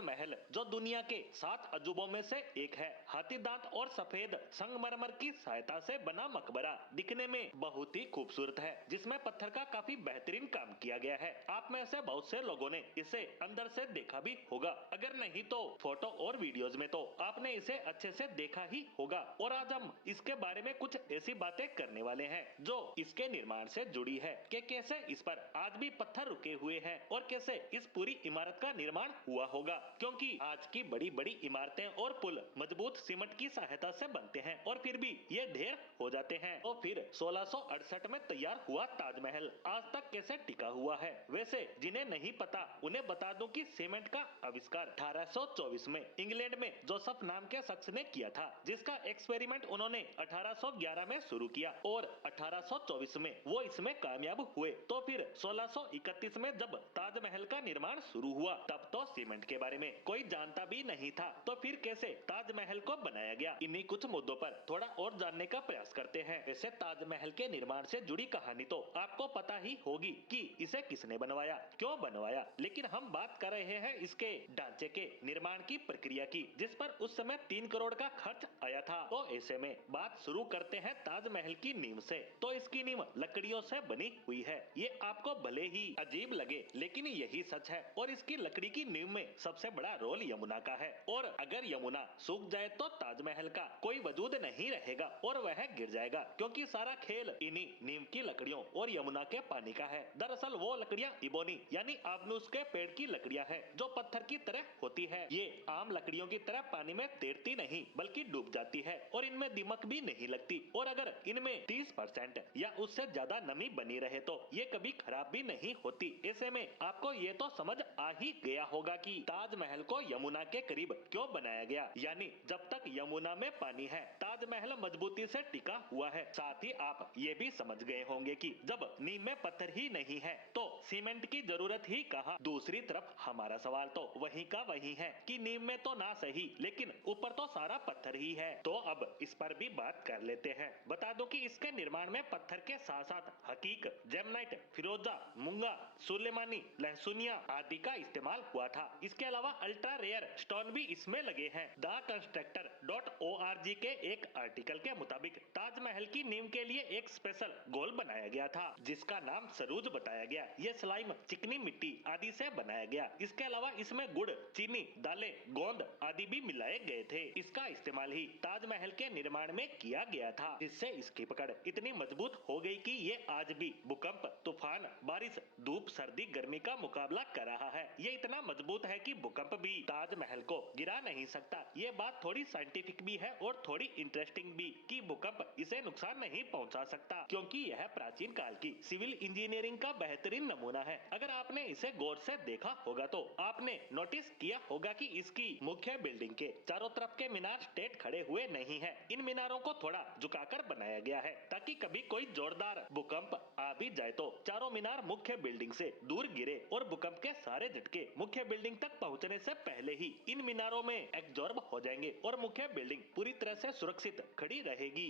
ताजमहल जो दुनिया के 7 अजूबों में से एक है। हाथी दांत और सफेद संगमरमर की सहायता से बना मकबरा दिखने में बहुत ही खूबसूरत है, जिसमें पत्थर का काफी बेहतरीन काम किया गया है। आप में से बहुत से लोगों ने इसे अंदर से देखा भी होगा, अगर नहीं तो फोटो और वीडियोस में तो आपने इसे अच्छे से देखा ही होगा। और आज हम इसके बारे में कुछ ऐसी बातें करने वाले हैं जो इसके निर्माण से जुड़ी है कि कैसे इस पर आज भी पत्थर रुके हुए हैं और कैसे इस पूरी इमारत का निर्माण हुआ होगा। क्योंकि आज की बड़ी बड़ी इमारतें और पुल मजबूत सीमेंट की सहायता से बनते हैं और फिर भी ये ढेर हो जाते हैं। तो फिर 1668 में तैयार हुआ ताजमहल आज तक कैसे टिका हुआ है। वैसे जिन्हें नहीं पता उन्हें बता दूं कि सीमेंट का आविष्कार 1824 में इंग्लैंड में जोसेफ नाम के शख्स ने किया था, जिसका एक्सपेरिमेंट उन्होंने 1811 में शुरू किया और 1824 में वो इसमें कामयाब हुए। तो फिर 1631 में जब ताजमहल का निर्माण शुरू हुआ तब तो सीमेंट के बारे में कोई जानता भी नहीं था। तो फिर कैसे ताजमहल को बनाया गया, इन्हीं कुछ मुद्दों पर थोड़ा और जानने का प्रयास करते हैं। वैसे ताजमहल के निर्माण से जुड़ी कहानी तो आपको पता ही होगी कि इसे किसने बनवाया, क्यों बनवाया, लेकिन हम बात कर रहे हैं इसके ढांचे के निर्माण की प्रक्रिया की, जिस पर उस समय 3 करोड़ का खर्च आया था। तो ऐसे में बात शुरू करते हैं ताजमहल की नींव से। तो इसकी नींव लकड़ियों से बनी हुई है। ये आपको भले ही अजीब लगे लेकिन यही सच है। और इसकी लकड़ी की नींव में सबसे बड़ा रोल यमुना का है, और अगर यमुना सूख जाए तो ताजमहल का कोई वजूद नहीं रहेगा और वह गिर जाएगा, क्योंकि सारा खेल इन्हीं नीम की लकड़ियों और यमुना के पानी का है। दरअसल वो लकड़ियां इबोनी यानी आबनूस के पेड़ की लकड़ियां हैं जो पत्थर की तरह होती है। ये आम लकड़ियों की तरह पानी में तैरती नहीं बल्कि डूब जाती है और इनमें दीमक भी नहीं लगती। और अगर इनमें 30% या उससे ज्यादा नमी बनी रहे तो ये कभी खराब भी नहीं होती। ऐसे में आपको ये तो समझ आ ही गया होगा कि ताजमहल को यमुना के करीब क्यों बनाया गया, यानी जब तक यमुना में पानी है ताजमहल मजबूती से टिका हुआ है। साथ ही आप ये भी समझ गए होंगे कि जब नींव में पत्थर ही नहीं है तो सीमेंट की जरूरत ही कहाँ। दूसरी तरफ हमारा सवाल तो वही का वही है कि नींव में तो ना सही लेकिन ऊपर तो सारा पत्थर ही है। तो अब इस पर भी बात कर लेते हैं। बता दो कि इसके निर्माण में पत्थर के साथ साथ हकीक, जेमनाइट, फिरोजा, मूंगा, सुलेमानी, लहसुनिया आदि का इस्तेमाल हुआ था। इसके अलावा अल्ट्रा रेयर स्टोन भी इसमें लगे हैं। TheConstructor.org के एक आर्टिकल के मुताबिक ताजमहल की नींव के लिए एक स्पेशल गोल बनाया गया था जिसका नाम सरूज बताया गया। ये स्लाइम, चिकनी मिट्टी आदि से बनाया गया। इसके अलावा इसमें गुड़, चीनी, दालें, गोंद आदि भी मिलाए गए थे। इसका इस्तेमाल ही ताजमहल के निर्माण में किया गया था, जिससे इसकी पकड़ इतनी मजबूत हो गई कि ये आज भी भूकंप, तूफान, बारिश, धूप, सर्दी, गर्मी का मुकाबला कर रहा है। ये इतना मजबूत है कि भूकंप भी ताजमहल को गिरा नहीं सकता। ये बात थोड़ी साइंटिफिक भी है और थोड़ी इंटरेस्टिंग भी कि भूकंप इसे नुकसान नहीं पहुंचा सकता, क्योंकि यह प्राचीन काल की सिविल इंजीनियरिंग का बेहतरीन नमूना है। अगर आपने इसे गौर से देखा होगा तो आपने नोटिस किया होगा कि इसकी मुख्य बिल्डिंग के चारों तरफ के मीनार स्ट्रेट खड़े हुए नहीं है। इन मीनारों को थोड़ा झुकाकर बनाया गया है ताकि कभी कोई जोरदार भूकंप आ भी जाए तो चारों मीनार मुख्य बिल्डिंग से दूर गिरे और भूकंप के सारे झटके मुख्य बिल्डिंग तक पहुंचने से पहले ही इन मीनारों में एब्जॉर्ब हो जाएंगे और मुख्य बिल्डिंग पूरी तरह से सुरक्षित खड़ी रहेगी।